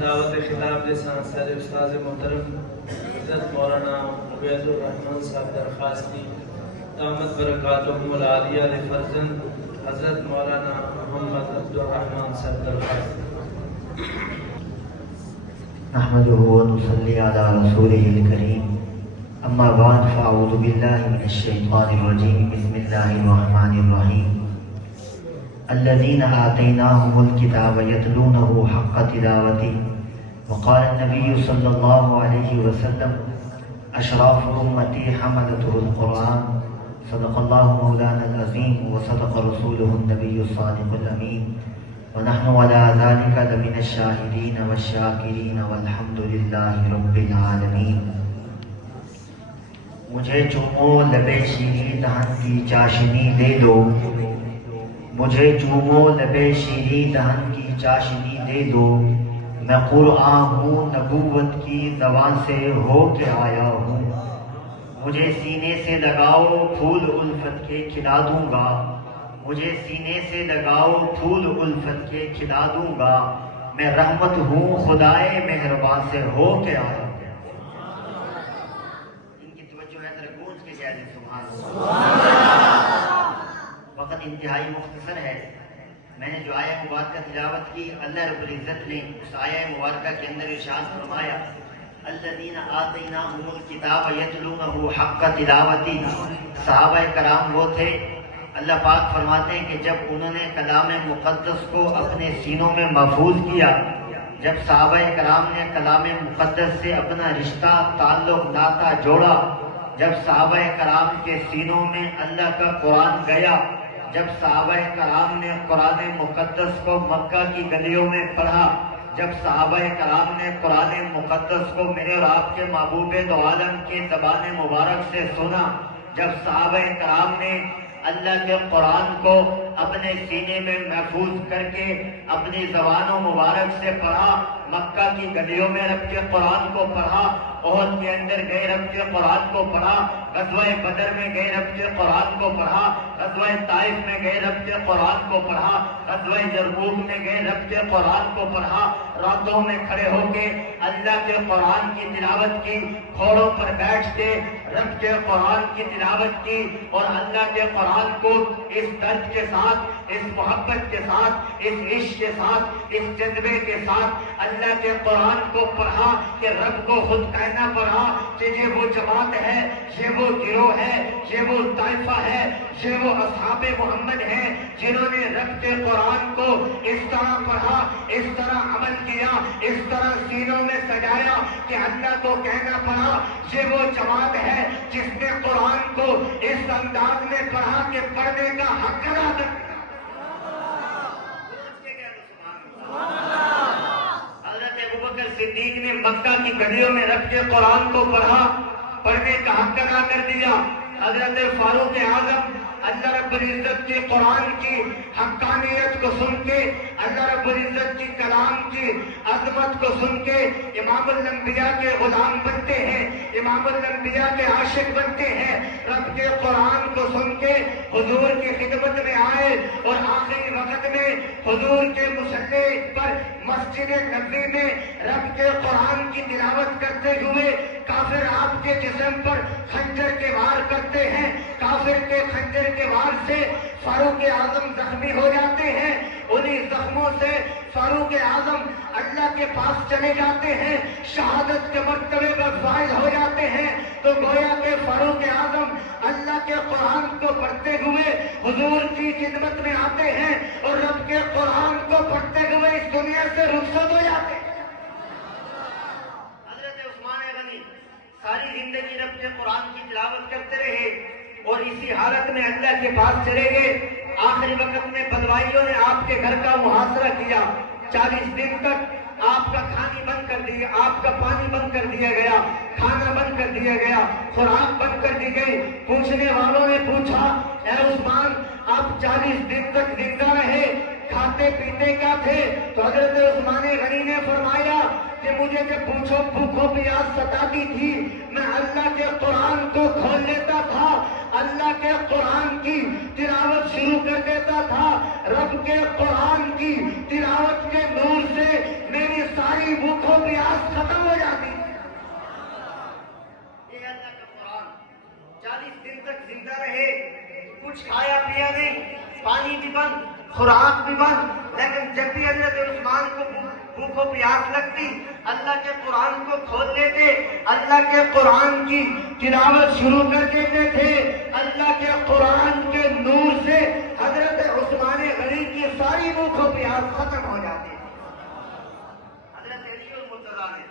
دعوت خطاب لسان سارے استاذ محترم حضرت مولانا عبید الرحمن صاحب درخواست کی دامت برکاتہم العالیہ فرزند حضرت مولانا محمد عبد الرحمن صاحب درخواست نحمده ونصلي على رسوله الكريم اما بعد فاعوذ بالله من الشيطان الرجيم بسم الله الرحمن الرحيم الذين آتيناهم الكتاب يتلونه حق تلاوته وقال النبي صلى الله عليه وسلم أشراف أمتي حملته القرآن صدق الله مولانا العظيم وصدق رسوله النبي الصادق الأمين ونحن على ذلك لمن الشاهدين والشاكرين والحمد لله رب العالمين. مجھے چومو لبے شیریں دہن کی چاشنی دے دو، مجھے چومو لبے شیریں دہن کی چاشنی دے دو، میں قرآن ہوں نبوت کی زبان سے ہو کے آیا ہوں، مجھے سینے سے لگاؤ پھول الفت کے کھلا دوں گا، مجھے سینے سے لگاؤ پھول الفت کے کھلا دوں گا، میں رحمت ہوں خدائے مہربان سے ہو کے آیا ہوں. ان کی توجہ ہے ذرا گونج کے جائے سبحان اللہ. وقت انتہائی مختصر ہے. میں نے جو آیہ مبارکہ تلاوت کی، اللہ رب العزت نے اس آیہ مبارکہ کے اندر ارشاد فرمایا الذین آتیناہم الکتاب یتلونہ حق تلاوتی. صحابہ کرام وہ تھے، اللہ پاک فرماتے ہیں کہ جب انہوں نے کلام مقدس کو اپنے سینوں میں محفوظ کیا، جب صحابہ کرام نے کلام مقدس سے اپنا رشتہ تعلق ناطہ جوڑا، جب صحابہ کرام کے سینوں میں اللہ کا قرآن گیا، جب صحابہ کرام نے قرآن مقدس کو مکہ کی گلیوں میں پڑھا، جب صحابہ کرام نے قرآن مقدس کو میرے اور آپ کے محبوب دو عالم کی زبان مبارک سے سنا، جب صحابہ کرام نے اللہ کے قرآن کو اپنے سینے میں محفوظ کر کے اپنی زبان مبارک سے پڑھا، مکہ کی گلیوں میں رب کے قرآن کو پڑھا، احد کے اندر گئے رب کے قرآن کو پڑھا، غزوہ بدر میں گئے رب کے قرآن کو پڑھا، غزوہ طائف میں گئے رب کے قرآن کو پڑھا، غزوہ یرموک میں گئے رب کے قرآن کو پڑھا، راتوں میں کھڑے ہو کے اللہ کے قرآن کی تلاوت کی، گھوڑوں پر بیٹھ کے رب کے قرآن کی تلاوت کی، اور اللہ کے قرآن کو اس درد کے ساتھ، اس محبت کے ساتھ، اس عشق کے ساتھ، اس جذبے کے ساتھ اللہ کے قرآن کو پڑھا کہ رب کو خود کہنا پڑا کہ یہ وہ جماعت ہے، یہ وہ گروہ ہے، یہ وہ طائفہ ہے، یہ وہ اصحاب محمد ہیں جنہوں نے رب کے قرآن کو اس طرح پڑھا، اس طرح عمل کیا، اس طرح سینوں میں سجایا کہ اللہ کو کہنا پڑا یہ وہ جماعت ہے جس نے قرآن کو اس انداز میں پڑھا کہ پڑھنے کا حق ادا کر. حضرت ابوبکر صدیق نے مکہ کی گلیوں میں رب کے قرآن کو پڑھا، پڑھنے کا حق ادا کر دیا. حضرت فاروق اعظم اللہ رب العزت کے قرآن کی حقانیت کو سن کے، اللہ رب العزت کی کلام کی عظمت کو سن کے امام الانبیاء کے غلام بنتے ہیں، امام الانبیاء کے عاشق بنتے ہیں. رب کے قرآن کو سن کے حضور کی خدمت میں آئے، اور آخری وقت میں حضور کے مصلی پر مسجد نبوی میں رب کے قرآن کی تلاوت کرتے ہوئے کافر آپ کے جسم پر خنجر کے وار کرتے ہیں، کافر کے خنجر کے وار سے فاروق اعظم زخمی ہو جاتے ہیں. انہی زخموں سے فاروق اعظم اللہ کے پاس چلے جاتے ہیں، شہادت کے مرتبے پر فائز ہو جاتے ہیں. تو گویا کہ فاروق اعظم اللہ کے قرآن کو پڑھتے ہوئے حضور کی خدمت میں آتے ہیں، اور رب کے قرآن کو پڑھتے ہوئے اس دنیا سے رخصت ہو جاتے ہیں. حضرت عثمان غنی ساری زندگی رب کے قرآن کی تلاوت کرتے رہے، اور اسی حالت میں اللہ کے پاس چلے گئے. آخری وقت میں بدوائیوں نے آپ کے گھر کا محاصرہ کیا. 40 دن تک آپ کا کھانی بند کر دیا، آپ کا پانی بند کر دیا گیا، کھانا بند کر دیا گیا، خوراک بند کر دی گئی. پوچھنے والوں نے پوچھا اے عثمان آپ 40 دن تک زندہ رہے، کھاتے پیتے کیا تھے؟ تو حضرت عثمان غنی نے فرمایا کہ مجھے جب بھوکوں پیاس ستاتی تھی میں اللہ کے قرآن کو کھول لیتا تھا، اللہ کے قرآن کی تلاوت شروع کر دیتا تھا، رب کے قرآن کی تلاوت کے نور سے میری ساری بھوک و پیاس ختم ہو جاتی تھی۔ یہ اللہ کا قرآن 40 دن تک زندہ رہے، کچھ کھایا پیا نہیں، پانی بھی بند، خوراک بھی بند، لیکن جب بھی حضرت عثمان کو بھوک و پیاس لگتی اللہ کے قرآن کو کھول لیتے، اللہ کے قرآن کی تلاوت شروع کر دیتے تھے، اللہ کے قرآن کے نور سے حضرت عثمان غنی کی ساری بھوک و پیاس ختم ہو جاتی تھی۔ حضرت علی المرتضیٰ نے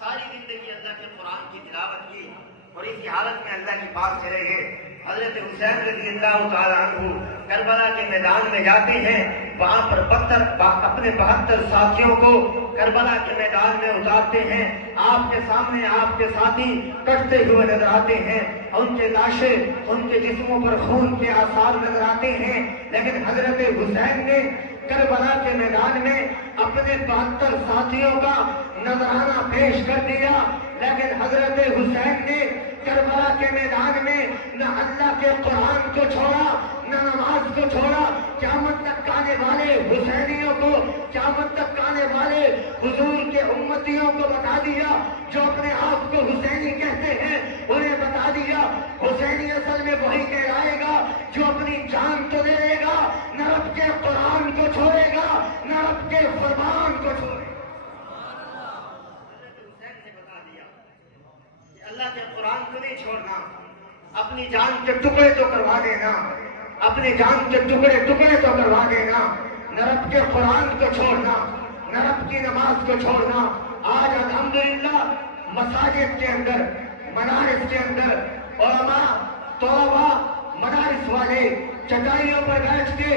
ساری زندگی اللہ کے قرآن کی تلاوت کی اور اسی حالت میں اللہ کے پاس چلے گئے۔ حضرت حسین رضی اللہ تعالیٰ عنہ کربلا کے میدان میں جاتے ہیں، وہاں پر اپنے 72 ساتھیوں کو کربلا کے میدان میں اتارتے ہیں، آپ کے سامنے آپ کے ساتھی کٹتے ہوئے نظر آتے ہیں، ان کے لاشیں، ان کے جسموں پر خون کے آثار نظر آتے ہیں، لیکن حضرت حسین نے کربلا کے میدان میں اپنے 72 ساتھیوں کا نذرانہ پیش کر دیا، لیکن حضرت حسین نے کربلا کے میدان میں نہ اللہ کے قرآن کو چھوڑا، نہ نماز کو چھوڑا۔ قیامت تک آنے والے حسینیوں کو، قیامت تک آنے والے حضور کے امتیوں کو بتا دیا، جو اپنے آپ کو حسینی کہتے ہیں انہیں بتا دیا حسینی اصل میں وہی کہلائے گا جو اپنی جان تو دے دے گا، نہ رب کے قرآن کو چھوڑے گا، نہ رب کے فرمان کو چھوڑے گا۔ اللہ کے قرآن کو نہیں چھوڑنا، اپنی جان کے ٹکڑے تو کروا دینا، اپنی جان کے ٹکڑے تو کروا دینا، نہ رب کے قرآن کو چھوڑنا، نہ رب کی نماز کو چھوڑنا۔ آج الحمدللہ مساجد کے اندر، مدارس کے اندر علماء، طلباء، مدارس والے چٹائیوں پر بیٹھ کے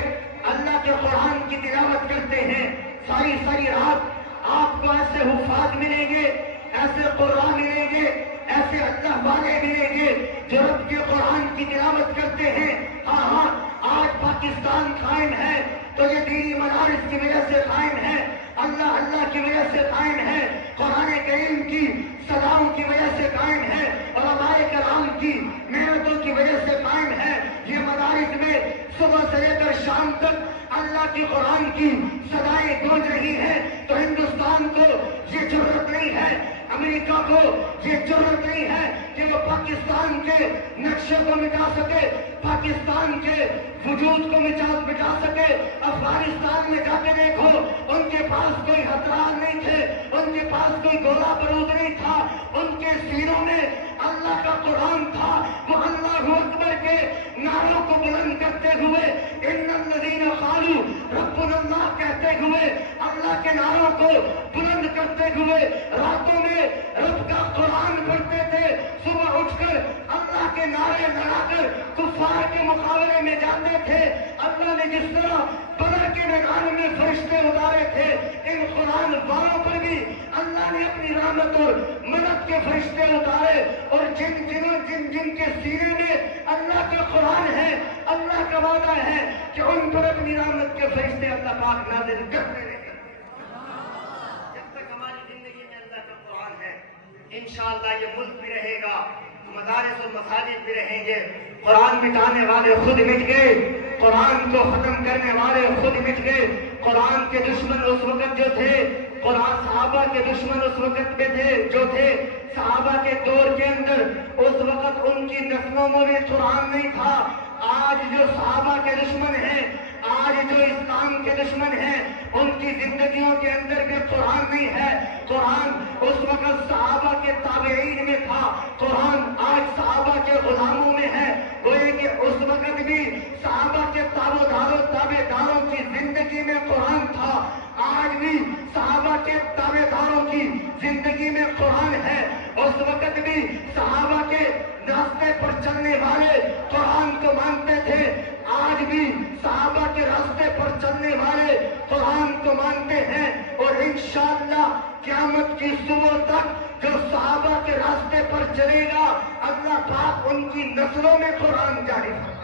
اللہ کے قرآن کی تلاوت کرتے ہیں، ساری رات آپ کو ایسے حفاظ ملیں گے، ایسے قرآن ملیں گے، ایسے اللہ والے ملیں گے جو رب کے قرآن کی تلاوت کرتے ہیں۔ ہاں آج پاکستان قائم ہے تو یہ دینی مدارس کی وجہ سے قائم ہے، اللہ کی وجہ سے قائم ہے، قرآن کریم کی صداؤں کی وجہ سے قائم ہے، علماء کرام کی محنتوں کی وجہ سے قائم ہے۔ یہ مدارس میں صبح سے لے کر شام تک اللہ کی قرآن کی صدائیں گونج رہی ہیں، تو ہندوستان کو یہ ضرورت نہیں ہے، امریکہ کو یہ ضرورت نہیں ہے کہ وہ پاکستان کے نقشے کو مٹا سکے، پاکستان کے وجود کو مٹا سکے۔ افغانستان میں جا کے دیکھو، ان کے پاس کوئی ہتھیار نہیں تھے، ان کے پاس کوئی گولہ بارود نہیں تھا، ان کے سینوں میں اللہ کا قرآن تھا۔ وہ اللہ اکبر کے نعروں کو بلند کرتے ہوئے، ان الذین قالوا ربنا اللہ کہتے ہوئے، اللہ کے نعروں کو بلند کرتے ہوئے راتوں میں رب کا قرآن پڑھتے تھے، صبح اٹھ کر اللہ کے نعرے لگا کر کفار کے مقابلے میں جاتے تھے۔ اللہ نے جس طرح بدر کے میدان میں فرشتے اتارے تھے، ان قرآن والوں پر بھی اللہ نے اپنی رحمت اور مدد کے فرشتے اتارے، اور جن کے سینے میں اللہ کے قرآن ہے، اللہ کا وعدہ ہے کہ ان پر اپنی رحمت کے فرشتے اللہ پاک نازل کرتے رہے۔ جب تک ہماری زندگی میں اللہ کا قرآن ہے، انشاءاللہ یہ ملک بھی رہے گا، مدارس اور مساجد بھی رہیں گے۔ قرآن مٹانے والے خود مٹ گئے، قرآن کو ختم کرنے والے خود مٹ گئے۔ قرآن کے دشمن اس وقت جو تھے، قرآن صحابہ کے دشمن اس وقت میں تھے جو تھے، صحابہ کے دور کے اندر اس وقت ان کی نسلوں میں بھی قرآن نہیں تھا۔ آج جو صحابہ کے دشمن ہیں، آج جو اسلام کے دشمن ہیں، ان کی زندگیوں کے اندر بھی قرآن نہیں ہے۔ قرآن اس وقت صحابہ کے تابعین میں تھا، قرآن آج صحابہ کے غلاموں میں ہے۔ گویا کہ اس وقت بھی صحابہ کے تابع داروں کی زندگی میں قرآن تھا، آج بھی صحابہ کے تابع داروں کی زندگی میں قرآن ہے۔ اس وقت بھی صحابہ کے راستے پر چلنے والے قرآن کو مانتے تھے، آج بھی صحابہ کے راستے پر چلنے والے قرآن کو مانتے ہیں، اور انشاءاللہ قیامت کی صبح تک جو صحابہ کے راستے پر چلے گا، اللہ پاک ان کی نسلوں میں قرآن جاری فرمائے۔